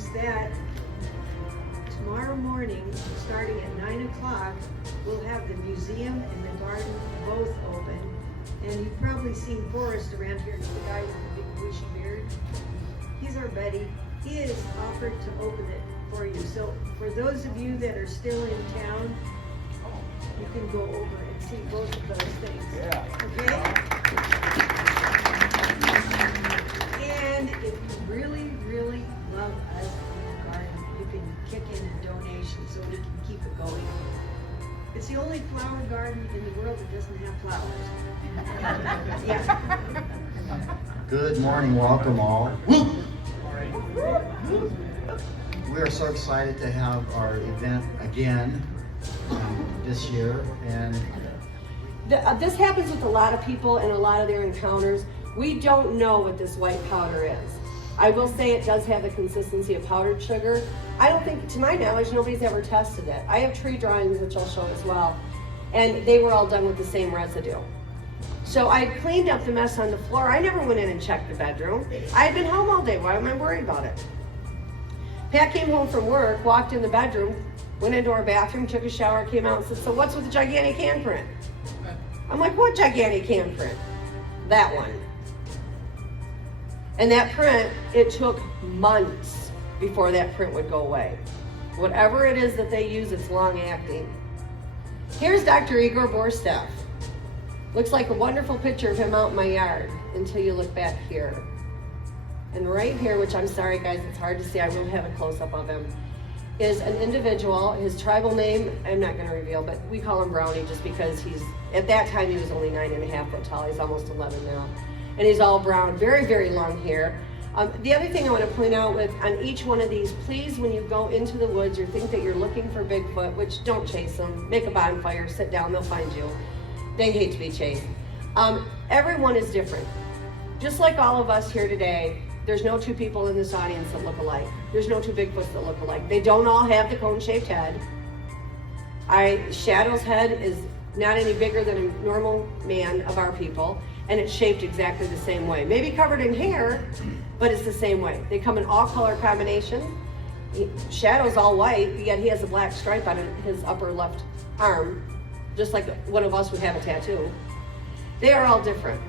is that tomorrow morning, starting at 9 o'clock, we'll have the museum and the garden both open. And you've probably seen Forrest around here, the guy with the big bushy beard. He's our buddy. He has offered to open it for you. So for those of you that are still in town, you can go over and see both of those things. Yeah. Okay? And if you really, really love us in the garden, you can kick in a donation so we can keep it going. It's the only flower garden in the world that doesn't have flowers. Yeah. Good morning, welcome all. We are so excited to have our event again this year, and this happens with a lot of people and a lot of their encounters. We don't know what this white powder is. I will say it does have the consistency of powdered sugar. I don't think, to my knowledge, nobody's ever tested it. I have tree drawings, which I'll show as well, and they were all done with the same residue. So I cleaned up the mess on the floor. I never went in and checked the bedroom. I had been home all day. Why am I worried about it? Pat came home from work, walked in the bedroom, went into our bathroom, took a shower, came out and said, "So what's with the gigantic handprint?" I'm like, "What gigantic handprint?" That one. And that print, it took months before that print would go away. Whatever it is that they use, it's long acting. Here's Dr. Igor Borstev. Looks like a wonderful picture of him out in my yard until you look back here. And right here, which I'm sorry guys, it's hard to see, I will have a close-up of him, is an individual. His tribal name, I'm not gonna reveal, but we call him Brownie just because at that time he was only 9.5 foot tall. He's almost 11 now. And he's all brown, very, very long hair. The other thing I want to point out on each one of these, please, when you go into the woods or think that you're looking for Bigfoot, which don't chase them, make a bonfire, sit down, they'll find you. They hate to be chased. Everyone is different. Just like all of us here today, there's no two people in this audience that look alike. There's no two Bigfoots that look alike. They don't all have the cone-shaped head. Shadow's head is not any bigger than a normal man of our people, and it's shaped exactly the same way. Maybe covered in hair, but it's the same way. They come in all color combinations. Shadow's all white, yet he has a black stripe on his upper left arm, just like one of us would have a tattoo. They are all different,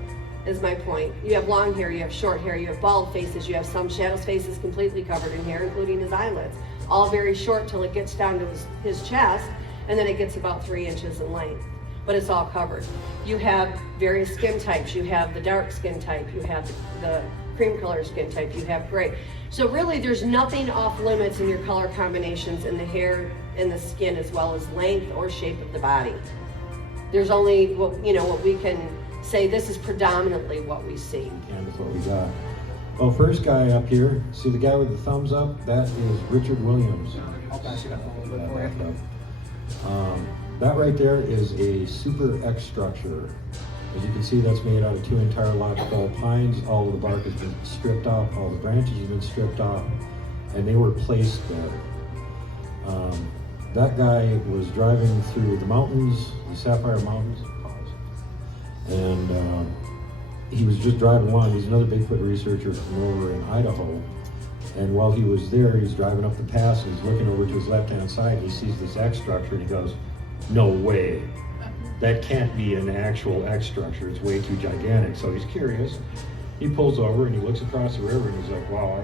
is my point. You have long hair, you have short hair, you have bald faces, you have some Shadow's faces completely covered in hair, including his eyelids. All very short till it gets down to his chest, and then it gets about 3 inches in length. But it's all covered. You have various skin types. You have the dark skin type. You have the cream color skin type. You have gray. So really there's nothing off limits in your color combinations in the hair and the skin, as well as length or shape of the body. There's only what we can say, this is predominantly what we see. And with what we got. Well, first guy up here, see the guy with the thumbs up? That is Richard Williams. I'll pass it up a little bit for you. That right there is a Super X structure. As you can see, that's made out of 2 entire lodgepole pines. All of the bark has been stripped off, all the branches have been stripped off, and they were placed there. That guy was driving through the mountains, the Sapphire Mountains, and he was just driving along. He's another Bigfoot researcher from over in Idaho. And while he was there, he's driving up the pass, and he's looking over to his left-hand side, and he sees this X structure, and he goes, "No way. That can't be an actual X structure. It's way too gigantic." So he's curious. He pulls over, and he looks across the river, and he's like, "Wow,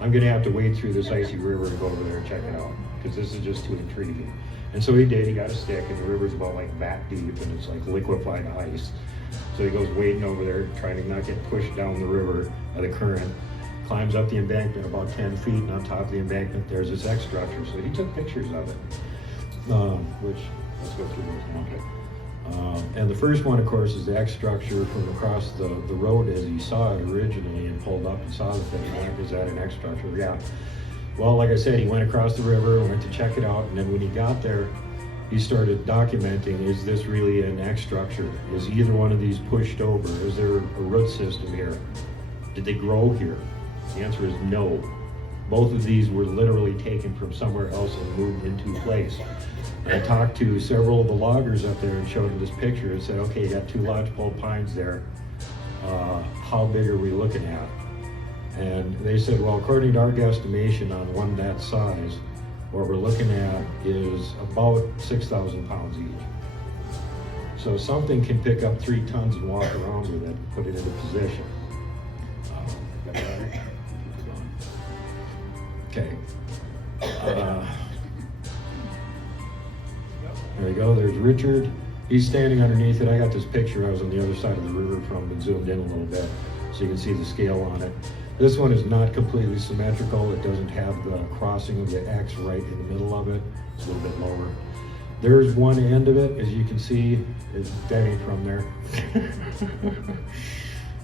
I'm going to have to wade through this icy river and go over there and check it out, because this is just too intriguing." And so he did. He got a stick, and the river's about like that deep, and it's like liquefied ice. So he goes wading over there, trying to not get pushed down the river by the current. Climbs up the embankment about 10 feet, and on top of the embankment there's this X structure. So he took pictures of it, which, let's go through those now. And the first one, of course, is the X structure from across the road as he saw it originally and pulled up and saw the thing. Is that an X structure? Yeah. Well, like I said, he went across the river, went to check it out, and then when he got there, he started documenting, is this really an X structure? Is either one of these pushed over? Is there a root system here? Did they grow here? The answer is no. Both of these were literally taken from somewhere else and moved into place. And I talked to several of the loggers up there and showed them this picture and said, "Okay, you got 2 lodgepole pines there. How big are we looking at?" And they said, well, according to our guesstimation on one that size, what we're looking at is about 6,000 pounds each. So something can pick up 3 tons and walk around with it, put it into position. Okay. There you go, there's Richard. He's standing underneath it. I got this picture, I was on the other side of the river from and zoomed in a little bit so you can see the scale on it. This one is not completely symmetrical. It doesn't have the crossing of the X right in the middle of it. It's a little bit lower. There's one end of it, as you can see, that ain't from there.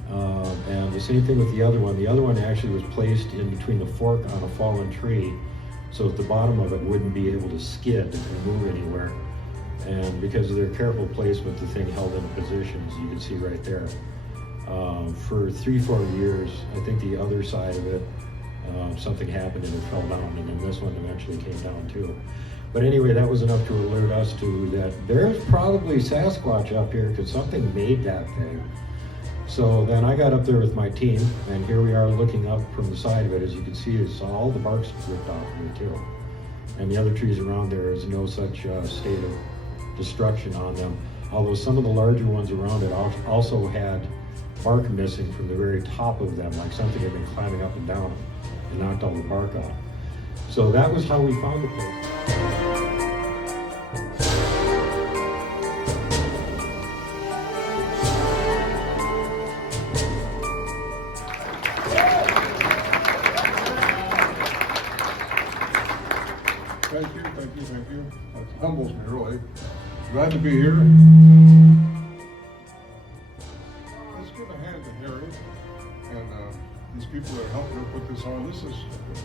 And the same thing with the other one. The other one actually was placed in between the fork on a fallen tree so that the bottom of it wouldn't be able to skid and move anywhere. And because of their careful placement, the thing held in position, as you can see right there. For 3-4 years, I think the other side of it, something happened and it fell down, and then this one eventually came down too. But anyway, that was enough to alert us to that there's probably Sasquatch up here because something made that thing. So then I got up there with my team, and here we are looking up from the side of it. As you can see, it's all the bark's ripped off of it too. And the other trees around there is no such state of destruction on them. Although some of the larger ones around it also had bark missing from the very top of them, like something had been climbing up and down and knocked all the bark off. So that was how we found the place. Thank you, thank you, thank you. That humbles me, really. Glad to be here. Let's give a hand to Harry and these people that helped her put this on. This is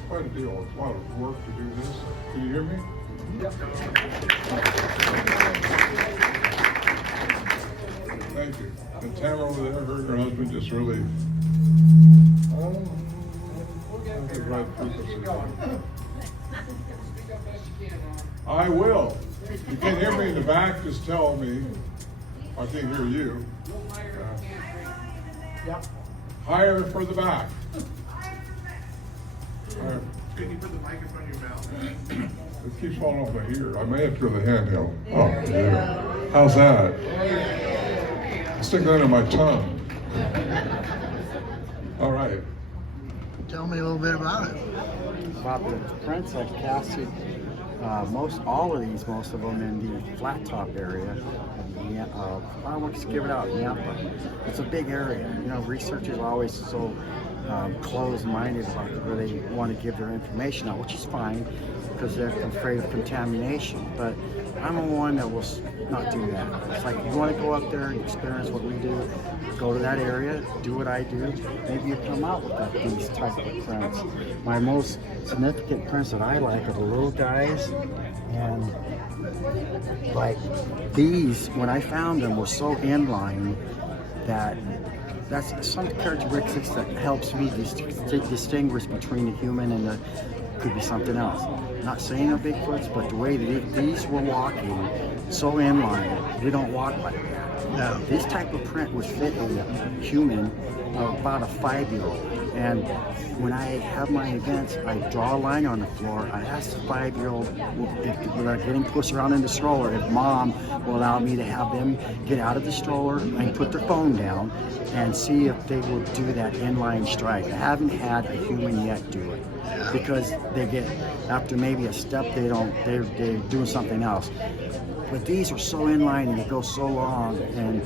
quite a deal. It's a lot of work to do this. Can you hear me? Yep. Thank you. And Tamara over there, her and her husband just really... I will. If you can't hear me in the back, just tell me. I can't hear you. Higher for the back. Higher. Can you put the mic in front of your mouth? It keeps falling off my ear. I may have to go to the handheld. Oh, yeah. How's that? Stick that in my tongue. All right. Tell me a little bit about it. About the prints I've casted, most of them in the flat top area. I want to give it out, Yampa. It's a big area. You know, researchers are always so closed-minded about where they want to give their information out, which is fine because they're afraid of contamination. But I'm the one that will not do that. It's like, you want to go up there and experience what we do, go to that area, do what I do, maybe you come out with these type of prints. My most significant prints that I like are the little guys, and like these, when I found them, were so inline that that's some characteristics that helps me distinguish between the human and the could be something else. Not saying they're Bigfoots, but the way that these were walking so inline, we don't walk like that. No. This type of print would fit a human of about a 5-year-old. And when I have my events, I draw a line on the floor. I ask the 5-year-old, if they're getting pushed around in the stroller, if mom will allow me to have them get out of the stroller and put their phone down and see if they will do that inline strike. I haven't had a human yet do it because they get, after maybe a step, they're doing something else. But these are so inline and they go so long, and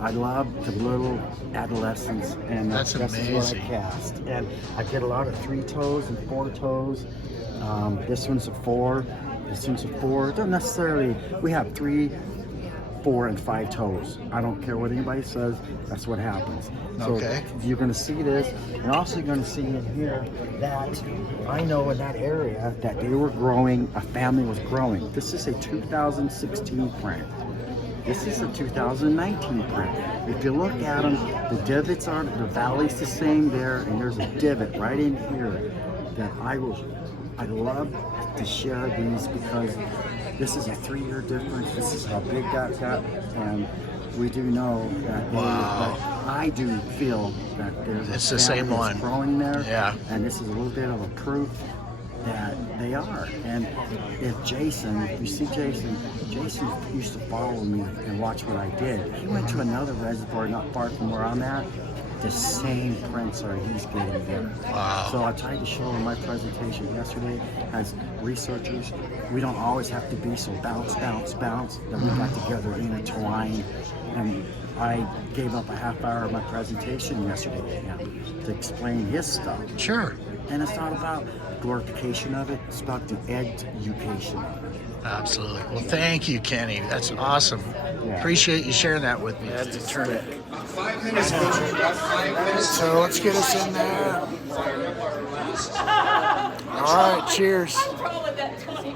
I love the little adolescents, and That's what I amazing. cast. And I get a lot of 3 toes and 4 toes. This one's a 4. This one's a 4. Don't necessarily. We have 3, 4, and 5 toes. I don't care what anybody says. That's what happens. Okay. So you're going to see this, and also you're going to see in here that I know in that area that they were growing. A family was growing. This is a 2016 print. This is a 2019 print. If you look at them, the divots are, the valley's the same there, and there's a divot right in here that I love to share these because this is a 3-year difference. This is how big that got, and we do know that Wow. but I do feel that there's It's a the same family that's one. growing there. Yeah. And this is a little bit of a proof that they are. And if you see Jason used to follow me and watch what I did. He went to another reservoir not far from where I'm at. The same prints are he's getting there. Wow. So I tried to show in my presentation yesterday, as researchers, we don't always have to be so bounce, bounce, bounce, that we got together intertwined. And I gave up a half hour of my presentation yesterday to him to explain his stuff. Sure. And it's not about glorification of it, it's about the education of it. Absolutely. Well, thank you, Kenny. That's awesome. Yeah. Appreciate you sharing that with me. Had to turn it. So let's get us in there. All right, cheers. What's wrong with that 20%?